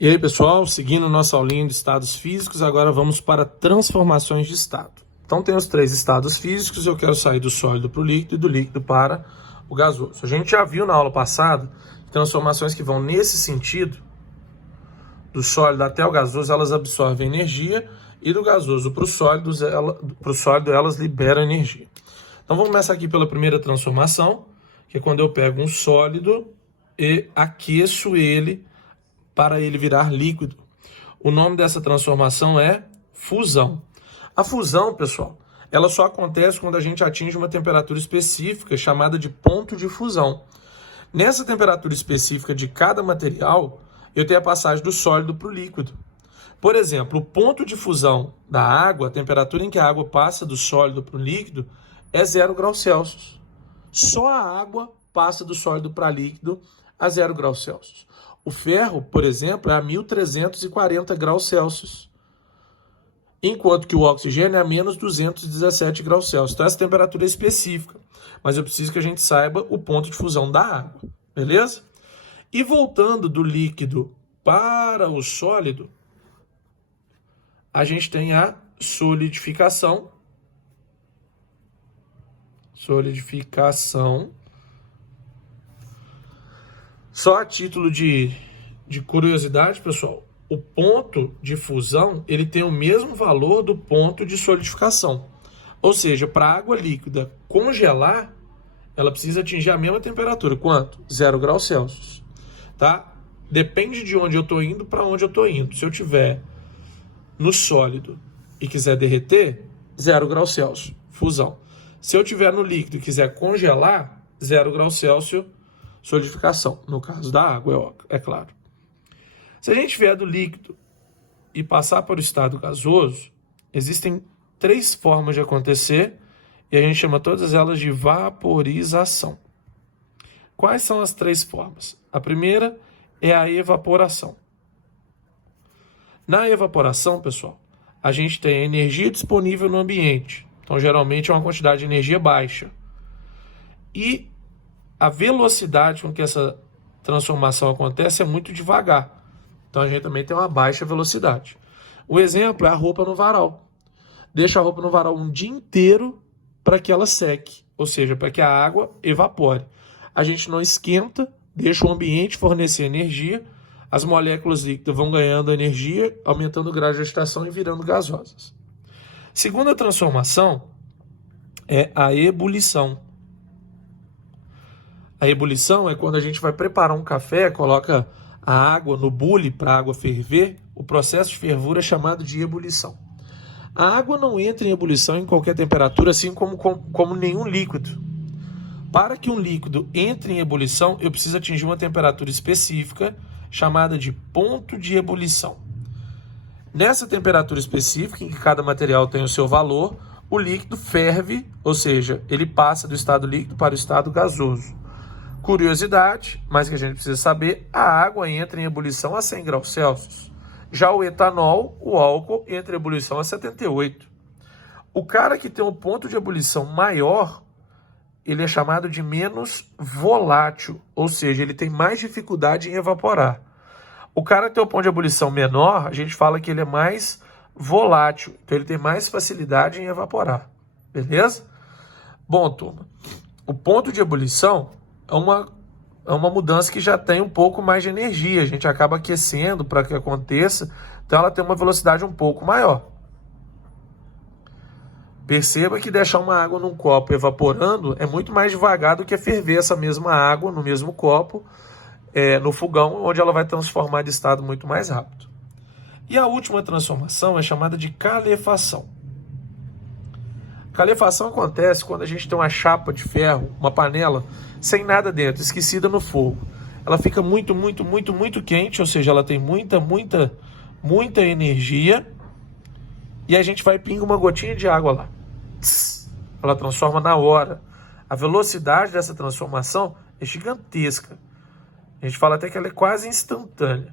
E aí, pessoal, seguindo nossa aulinha de estados físicos, agora vamos para transformações de estado. Então, tem os três estados físicos, eu quero sair do sólido para o líquido e do líquido para o gasoso. A gente já viu na aula passada transformações que vão nesse sentido, do sólido até o gasoso, elas absorvem energia, e do gasoso para o sólido, elas liberam energia. Então, vamos começar aqui pela primeira transformação, que é quando eu pego um sólido e aqueço ele para ele virar líquido. O nome dessa transformação é fusão. A fusão, pessoal, ela só acontece quando a gente atinge uma temperatura específica chamada de ponto de fusão. Nessa temperatura específica de cada material, eu tenho a passagem do sólido para o líquido. Por exemplo, o ponto de fusão da água, a temperatura em que a água passa do sólido para o líquido, é 0 graus Celsius. Só a água passa do sólido para líquido a 0 graus Celsius. O ferro, por exemplo, é a 1340 graus Celsius, enquanto que o oxigênio é a menos 217 graus Celsius. Então, essa temperatura é específica, mas eu preciso que a gente saiba o ponto de fusão da água, beleza? E voltando do líquido para o sólido, a gente tem a solidificação. Só a título de curiosidade, pessoal, o ponto de fusão ele tem o mesmo valor do ponto de solidificação. Ou seja, para a água líquida congelar, ela precisa atingir a mesma temperatura. Quanto? 0 graus Celsius. Tá? Depende de onde eu estou indo para onde eu estou indo. Se eu estiver no sólido e quiser derreter, 0 graus Celsius, fusão. Se eu estiver no líquido e quiser congelar, 0 graus Celsius, solidificação. No caso da água, é claro. Se a gente vier do líquido e passar para o estado gasoso, existem 3 formas de acontecer e a gente chama todas elas de vaporização. Quais são as 3 formas? A primeira é a evaporação. Na evaporação, pessoal, a gente tem a energia disponível no ambiente. Então, geralmente é uma quantidade de energia baixa. E a velocidade com que essa transformação acontece é muito devagar. Então, a gente também tem uma baixa velocidade. O exemplo é a roupa no varal. Deixa a roupa no varal um dia inteiro para que ela seque, ou seja, para que a água evapore. A gente não esquenta, deixa o ambiente fornecer energia, as moléculas líquidas vão ganhando energia, aumentando o grau de agitação e virando gasosas. Segunda transformação é a ebulição. A ebulição é quando a gente vai preparar um café, coloca a água no bule para a água ferver. O processo de fervura é chamado de ebulição. A água não entra em ebulição em qualquer temperatura, assim como nenhum líquido. Para que um líquido entre em ebulição, eu preciso atingir uma temperatura específica, chamada de ponto de ebulição. Nessa temperatura específica, em que cada material tem o seu valor, o líquido ferve, ou seja, ele passa do estado líquido para o estado gasoso. Curiosidade, mas que a gente precisa saber, a água entra em ebulição a 100 graus Celsius. Já o etanol, o álcool, entra em ebulição a 78. O cara que tem um ponto de ebulição maior, ele é chamado de menos volátil, ou seja, ele tem mais dificuldade em evaporar. O cara que tem um ponto de ebulição menor, a gente fala que ele é mais volátil, então ele tem mais facilidade em evaporar, beleza? Bom, turma, o ponto de ebulição é uma mudança que já tem um pouco mais de energia, a gente acaba aquecendo para que aconteça, então ela tem uma velocidade um pouco maior. Perceba que deixar uma água num copo evaporando é muito mais devagar do que ferver essa mesma água no mesmo copo, no fogão, onde ela vai transformar de estado muito mais rápido. E a última transformação é chamada de calefação. Calefação acontece quando a gente tem uma chapa de ferro, uma panela, sem nada dentro, esquecida no fogo. Ela fica muito quente, ou seja, ela tem muita energia, e a gente vai e pinga uma gotinha de água lá. Ela transforma na hora. A velocidade dessa transformação é gigantesca. A gente fala até que ela é quase instantânea.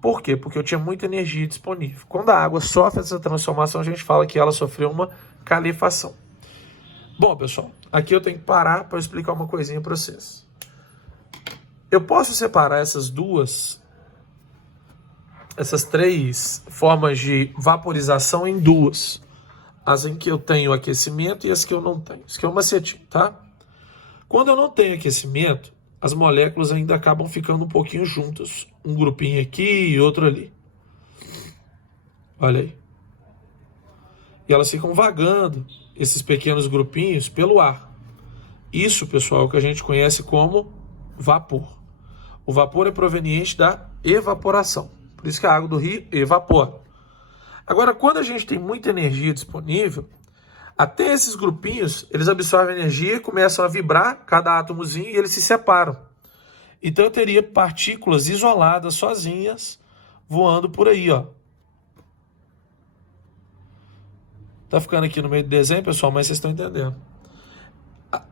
Por quê? Porque eu tinha muita energia disponível. Quando a água sofre essa transformação, a gente fala que ela sofreu uma calefação. Bom, pessoal, aqui eu tenho que parar para explicar uma coisinha para vocês. Eu posso separar essas duas essas três formas de vaporização em duas. As em que eu tenho aquecimento e as que eu não tenho. Isso aqui é um macetinho, tá? Quando eu não tenho aquecimento, as moléculas ainda acabam ficando um pouquinho juntas. Um grupinho aqui e outro ali. Olha aí. E elas ficam vagando, esses pequenos grupinhos, pelo ar. Isso, pessoal, é o que a gente conhece como vapor. O vapor é proveniente da evaporação. Por isso que a água do rio evapora. Agora, quando a gente tem muita energia disponível, até esses grupinhos, eles absorvem energia, começam a vibrar, cada átomozinho, e eles se separam. Então eu teria partículas isoladas, sozinhas, voando por aí, ó. Tá ficando aqui no meio do desenho, pessoal, mas vocês estão entendendo.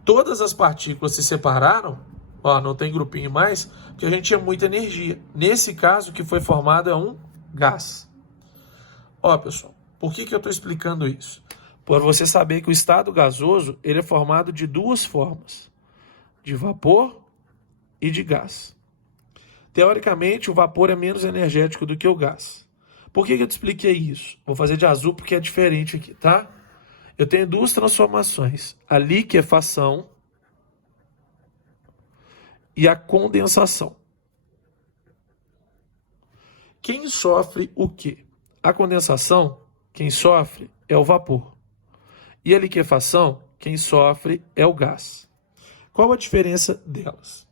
Todas as partículas se separaram, ó, não tem grupinho mais, porque a gente tinha muita energia. Nesse caso, o que foi formado é um gás. Ó, pessoal, por que eu estou explicando isso? Por você saber que o estado gasoso ele é formado de duas formas, de vapor e de gás. Teoricamente, o vapor é menos energético do que o gás. Por que eu te expliquei isso? Vou fazer de azul porque é diferente aqui, tá? Eu tenho duas transformações, a liquefação e a condensação. Quem sofre o quê? A condensação, quem sofre é o vapor. E a liquefação, quem sofre é o gás. Qual a diferença delas?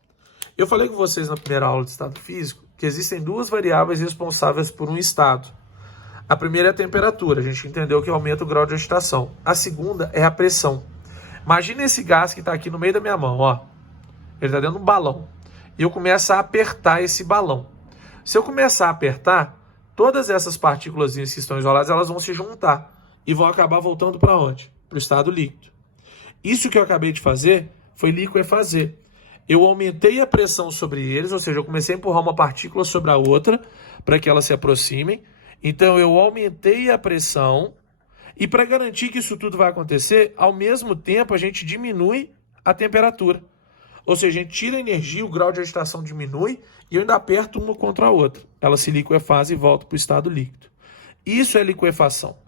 Eu falei com vocês na primeira aula de estado físico que existem duas variáveis responsáveis por um estado. A primeira é a temperatura, a gente entendeu que aumenta o grau de agitação. A segunda é a pressão. Imagina esse gás que está aqui no meio da minha mão, ó. Ele está dentro de um balão. E eu começo a apertar esse balão. Se eu começar a apertar, todas essas partículas que estão isoladas, elas vão se juntar e vão acabar voltando para onde? Para o estado líquido. Isso que eu acabei de fazer foi liquefazer. Eu aumentei a pressão sobre eles, ou seja, eu comecei a empurrar uma partícula sobre a outra para que elas se aproximem. Então eu aumentei a pressão e para garantir que isso tudo vai acontecer, ao mesmo tempo a gente diminui a temperatura. Ou seja, a gente tira a energia, o grau de agitação diminui e eu ainda aperto uma contra a outra. Ela se liquefaz e volta para o estado líquido. Isso é liquefação.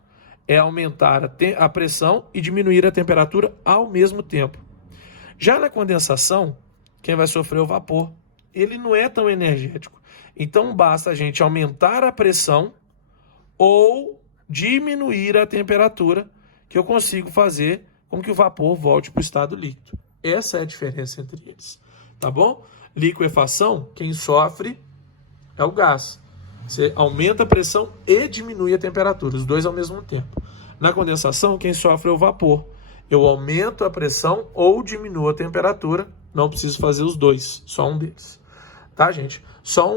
É aumentar a pressão e diminuir a temperatura ao mesmo tempo. Já na condensação, quem vai sofrer é o vapor. Ele não é tão energético. Então basta a gente aumentar a pressão ou diminuir a temperatura que eu consigo fazer com que o vapor volte para o estado líquido. Essa é a diferença entre eles. Tá bom? Liquefação, quem sofre é o gás. Você aumenta a pressão e diminui a temperatura, os dois ao mesmo tempo. Na condensação, quem sofre é o vapor. Eu aumento a pressão ou diminuo a temperatura, não preciso fazer os dois, só um deles. Tá, gente? Só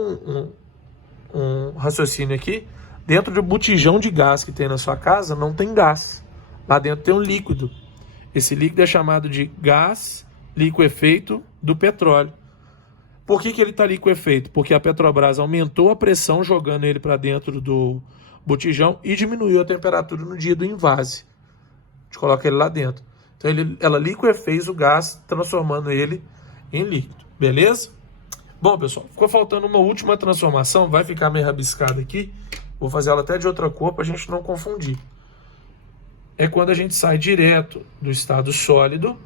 um raciocínio aqui. Dentro do botijão de gás que tem na sua casa, não tem gás. Lá dentro tem um líquido. Esse líquido é chamado de gás liquefeito do petróleo. Por que ele está liquefeito? Porque a Petrobras aumentou a pressão jogando ele para dentro do botijão e diminuiu a temperatura no dia do invase. A gente coloca ele lá dentro. Então ela liquefez o gás, transformando ele em líquido. Beleza? Bom, pessoal, ficou faltando uma última transformação. Vai ficar meio rabiscada aqui. Vou fazer ela até de outra cor para a gente não confundir. É quando a gente sai direto do estado sólido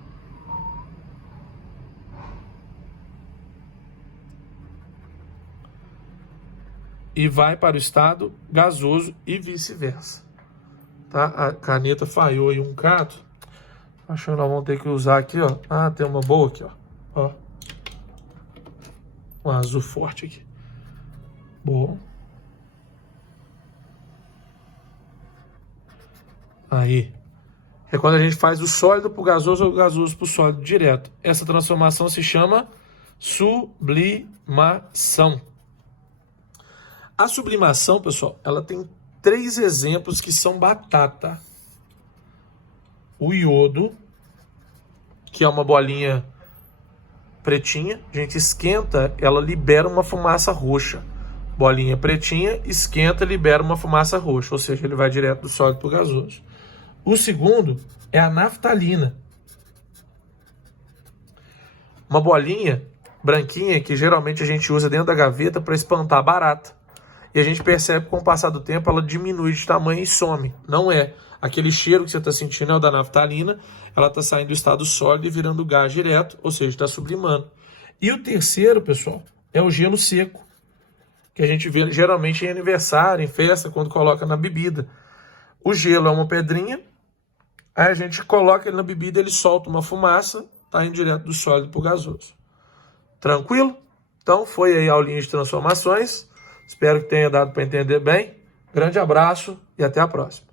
e vai para o estado gasoso e vice-versa. Tá? A caneta falhou aí um canto. Acho que nós vamos ter que usar aqui, ó. Ah, tem uma boa aqui, ó. Ó. Um azul forte aqui. Bom. Aí. É quando a gente faz o sólido para o gasoso ou o gasoso para o sólido direto. Essa transformação se chama sublimação. A sublimação, pessoal, ela tem 3 exemplos que são batata. O iodo, que é uma bolinha pretinha, a gente esquenta, ela libera uma fumaça roxa. Bolinha pretinha, esquenta, libera uma fumaça roxa, ou seja, ele vai direto do sólido para o gasoso. O segundo é a naftalina. Uma bolinha branquinha que geralmente a gente usa dentro da gaveta para espantar barata. e a gente percebe que com o passar do tempo ela diminui de tamanho e some. Não é. Aquele cheiro que você está sentindo é o da naftalina, ela está saindo do estado sólido e virando gás direto, ou seja, está sublimando. E o terceiro, pessoal, é o gelo seco, que a gente vê geralmente em aniversário, em festa, quando coloca na bebida. O gelo é uma pedrinha, aí a gente coloca ele na bebida, ele solta uma fumaça, está indo direto do sólido para o gasoso. Tranquilo? Então foi aí a aulinha de transformações. Espero que tenha dado para entender bem. Grande abraço e até a próxima.